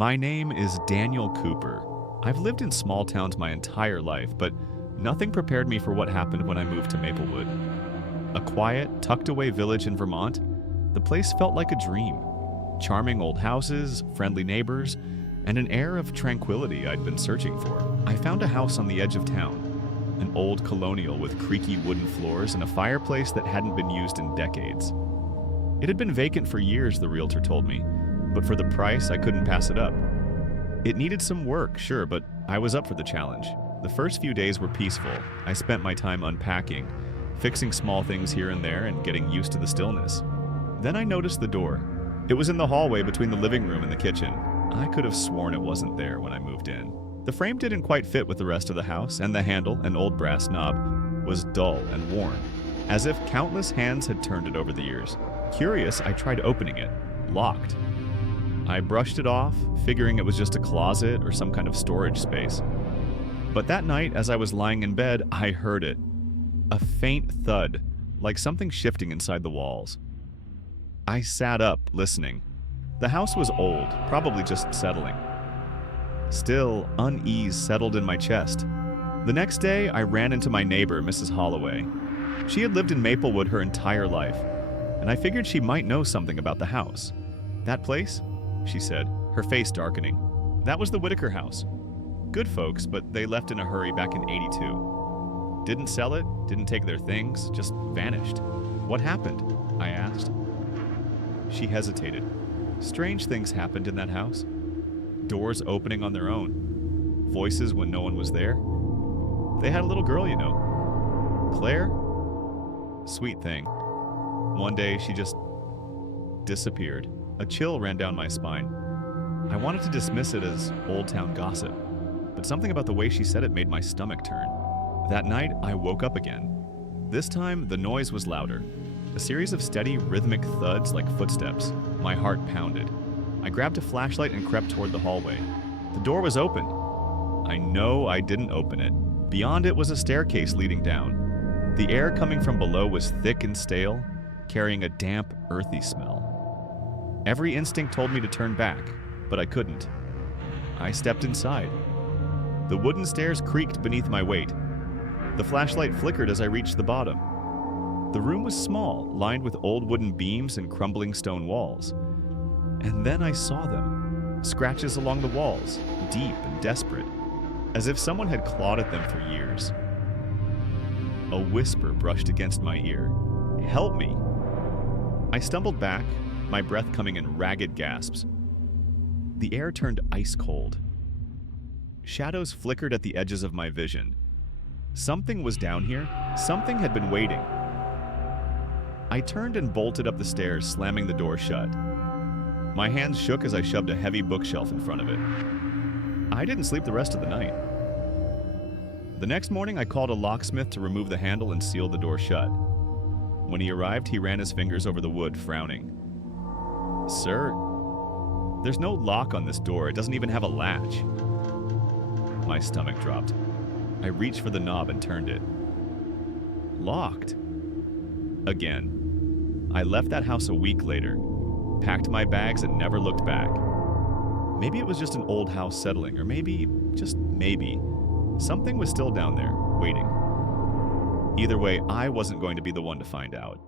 My name is Daniel Cooper. I've lived in small towns my entire life, but nothing prepared me for what happened when I moved to Maplewood. A quiet, tucked-away village in Vermont, the place felt like a dream. Charming old houses, friendly neighbors, and an air of tranquility I'd been searching for. I found a house on the edge of town, an old colonial with creaky wooden floors and a fireplace that hadn't been used in decades. It had been vacant for years, the realtor told me, but for the price, I couldn't pass it up. It needed some work, sure, but I was up for the challenge. The first few days were peaceful. I spent my time unpacking, fixing small things here and there, and getting used to the stillness. Then I noticed the door. It was in the hallway between the living room and the kitchen. I could have sworn it wasn't there when I moved in. The frame didn't quite fit with the rest of the house, and the handle, an old brass knob, was dull and worn, as if countless hands had turned it over the years. Curious, I tried opening it. Locked. I brushed it off, figuring it was just a closet or some kind of storage space. But that night, as I was lying in bed, I heard it. A faint thud, like something shifting inside the walls. I sat up, listening. The house was old, probably just settling. Still, unease settled in my chest. The next day, I ran into my neighbor, Mrs. Holloway. She had lived in Maplewood her entire life, and I figured she might know something about the house. "That place?" she said, her face darkening. "That was the Whitaker house. Good folks, but they left in a hurry back in '82. Didn't sell it, didn't take their things, just vanished. What happened?" I asked. She hesitated. Strange things happened in that house. Doors opening on their own. Voices when no one was there. They had a little girl, you know. Claire? Sweet thing. One day she just disappeared. A chill ran down my spine. I wanted to dismiss it as old town gossip, but something about the way she said it made my stomach turn. That night, I woke up again. This time, the noise was louder. A series of steady, rhythmic thuds like footsteps. My heart pounded. I grabbed a flashlight and crept toward the hallway. The door was open. I know I didn't open it. Beyond it was a staircase leading down. The air coming from below was thick and stale, carrying a damp, earthy smell. Every instinct told me to turn back, but I couldn't. I stepped inside. The wooden stairs creaked beneath my weight. The flashlight flickered as I reached the bottom. The room was small, lined with old wooden beams and crumbling stone walls. And then I saw them. Scratches along the walls, deep and desperate, as if someone had clawed at them for years. A whisper brushed against my ear. "Help me!" I stumbled back, my breath coming in ragged gasps. The air turned ice cold. Shadows flickered at the edges of my vision. Something was down here. Something had been waiting. I turned and bolted up the stairs, slamming the door shut. My hands shook as I shoved a heavy bookshelf in front of it. I didn't sleep the rest of the night. The next morning, I called a locksmith to remove the handle and seal the door shut. When he arrived, he ran his fingers over the wood, frowning. "Sir, there's no lock on this door. It doesn't even have a latch." My stomach dropped. I reached for the knob and turned it. Locked. Again. I left that house a week later, packed my bags and never looked back. Maybe it was just an old house settling, or maybe, just maybe, something was still down there, waiting. Either way, I wasn't going to be the one to find out.